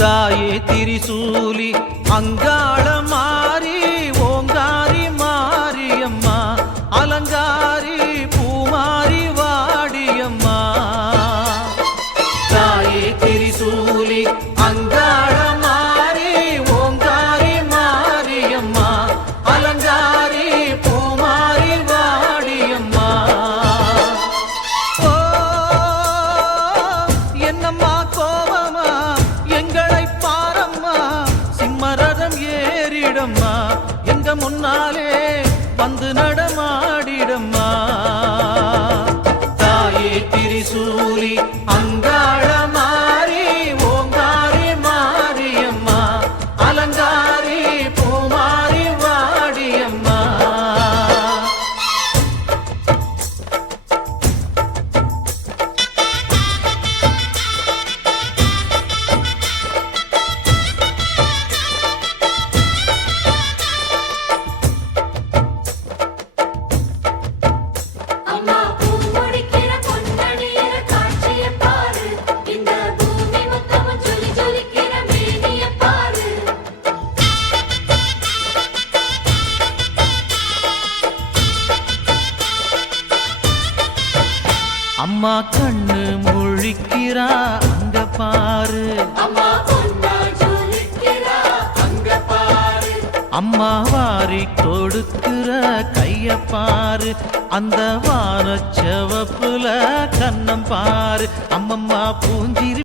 ತಾಯೇ ತಿರಿಸೂಲಿ ಅಂಗಾಳ ஏறிடம்மா எங்க முன்னாலே வந்து நடமாடிடம்மா. தாயே திரிசூலி அங்கா அம்மா கண்ணு முழிக்கிறா அங்க பாரு. அம்மா வாரி கொடுக்கிற கைய பாரு. அந்த வானச்சவப்புல கண்ணம் பாரு. அம்மம்மா பூஞ்சிரி